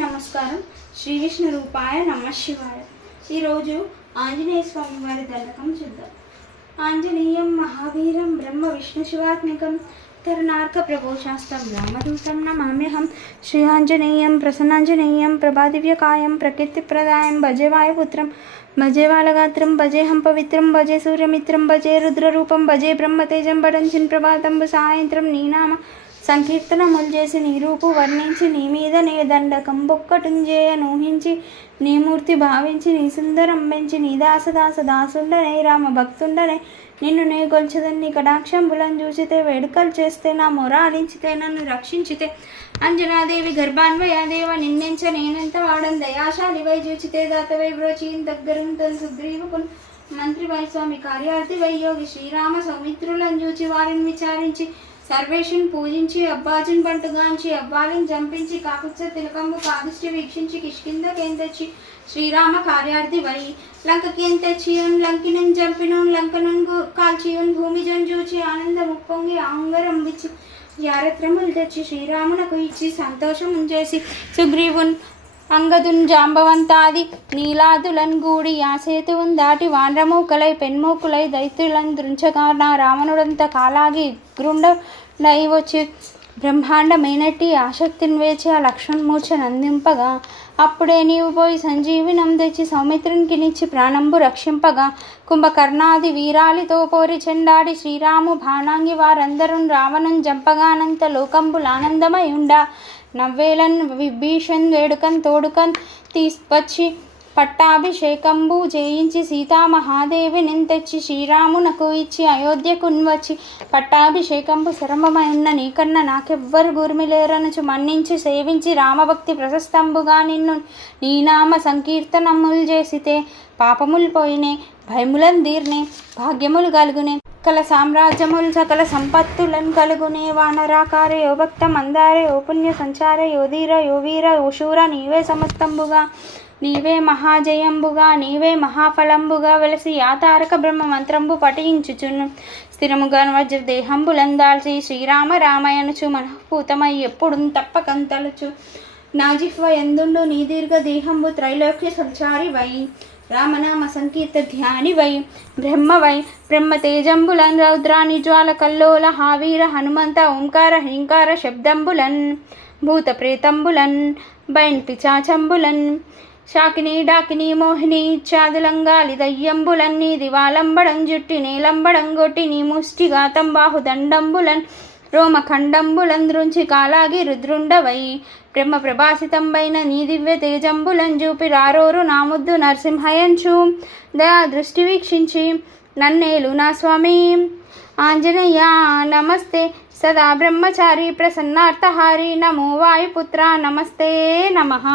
నమస్కారం. శ్రీ విష్ణు రూపాయ నమ శివాయ. ఈరోజు ఆంజనేయ స్వామి వారి దండకం చూద్దాం. ఆంజనేయం మహావీరం బ్రహ్మ విష్ణు శివాత్మికం తరుణార్క ప్రభోశాస్తం రామదూతం నమామ్యహం శ్రీ ఆంజనేయం ప్రసన్నాంజనేయం ప్రభాదివ్యకాయం ప్రకీర్తిప్రదాయం భజే వాయుపుత్రం భజే బాలగాత్రం భజేహం పవిత్రం భజే సూర్యమిత్రం భజే రుద్రరూపం భజే బ్రహ్మతేజం భడంచిన్ ప్రభాతంబు సాయంత్రం నీనామ సంకీర్తనములు చేసి నీరూపు వర్ణించి నీ మీద నీ దండకం బొక్కటుంజేయ నూహించి నీ మూర్తి భావించి నీ సుందరం పెంచి నీ దాస దాసుండనే రామ భక్తుండనే. నిన్ను నే గొల్చదని నీ కటాక్షంబులను చూసితే వేడుకలు చేస్తే నా మొర ఆలించితే నన్ను రక్షించితే. అంజనాదేవి గర్భాన్వయాదేవ నిన్నెంచ నేనెంత వాడన్ దయాశాలి వై చూచితే దాతవై బ్రోచీన్ తను సుగ్రీవుకు మంత్రి వై స్వామి కార్యార్థి వై యోగి శ్రీరామ సౌమిత్రులను చూచి వారిని విచారించి సర్వేషన్ పూజించి అబ్బాజన్ బంటుగాంచి అబ్బాలిని జంపించి కాకుచ్చ తిలకంబు కాదుష్టి వీక్షించి కిష్కింద తెచ్చి శ్రీరామ కార్యార్థి వై. లంక తెచ్చియున్ లంకినం జంపినున్ లంకనున్ కాల్చియున్ భూమి జంజూచి ఆనంద ముప్పొంగి ఆంగరంబిచ్చి యారత్రములు తెచ్చి శ్రీరామునకు ఇచ్చి సంతోషం చేసి సుగ్రీవున్ అంగదున్ జాంబవంతాది నీలాదులన్ గూడి యాసేతువున్ దాటి వాండ్రమూకలై పెన్మూకులై దైత్యులన్ దృంచగా నా రావణుడంత కాలాగి గ్రుండై వచ్చి బ్రహ్మాండమైనట్టి ఆసక్తిని వేచి ఆ లక్ష్మణమూర్ఛ నందింపగా అప్పుడే నీవు పోయి సంజీవినం తెచ్చి సౌమిత్రునికి నిచ్చి ప్రాణంబు రక్షింపగా కుంభకర్ణాది వీరాలితో పోరి చెండాడి శ్రీరాము భానాంగి వారందరూ రావణం జంపగానంత లోకంబులానందమై ఉండా. నవ్వేలన్ విభీషణ్ వేడుకన్ తోడుకన్ తీసుకొచ్చి పట్టాభిషేకంబు చేయించి సీతామహాదేవిని తెచ్చి శ్రీరామునకు ఇచ్చి అయోధ్యకున్వచ్చి పట్టాభిషేకంబు శరమమై ఉన్న నీకన్నా నాకెవ్వరు గురిమిలేరనుచు మన్నించి సేవించి రామభక్తి ప్రశస్తంబుగా నిన్ను నీనామ సంకీర్తనములు చేసితే పాపములు పోయినే భయములందీర్నే భాగ్యములు కలుగునే కల సామ్రాజ్యములు సకల సంపత్తులను కలుగునే వానరాకార యోభక్త మందార యోపుణ్య సంచార యోధీర యోవీర యోషూర నీవే సమస్తంబుగా నీవే మహాజయంబుగా నీవే మహాఫలంబుగా వెలసి యాతారక బ్రహ్మ మంత్రంబు పఠించుచును. స్థిరముగా వజ్ర దేహంబులందాల్చి శ్రీరామ రామయనుచు మనఃపూతమై ఎప్పుడు తప్పకంతలుచు. నాజిఫ్వ ఎందుండు నీ దీర్ఘ దేహంబు త్రైలోక్య సంచారి వై రామనామ సంకీర్త ధ్యాని వై బ్రహ్మ వై బ్రహ్మ తేజంబులన్ రౌద్రాని జ్వాల కల్లోల హావీర హనుమంత ఓంకార హ్రీంకార శబ్దంబులన్ భూత ప్రేతంబులన్ బైన్ పిచాచంబులన్ శాకిని డాకిని మోహిని ఇచ్చాదులంగాలి దయ్యంబులన్నీ దివాలంబడం జుట్టి నీలంబడం గొట్టి నీ ముష్టిఘాతం బాహుదండంబులన్ రోమఖండంబులంద్రుంచి కాలాగి రుద్రుండవై. బ్రహ్మ ప్రభాసితంబైన నీ దివ్య తేజంబులంజూపి రారోరు నాముద్దు నరసింహయంచు. దయా దృష్టి వీక్షించి. నన్నేలు నా స్వామి. ఆంజనేయ నమస్తే. సదా బ్రహ్మచారి ప్రసన్నార్థహారి. నమో వాయుపుత్ర నమస్తే నమః.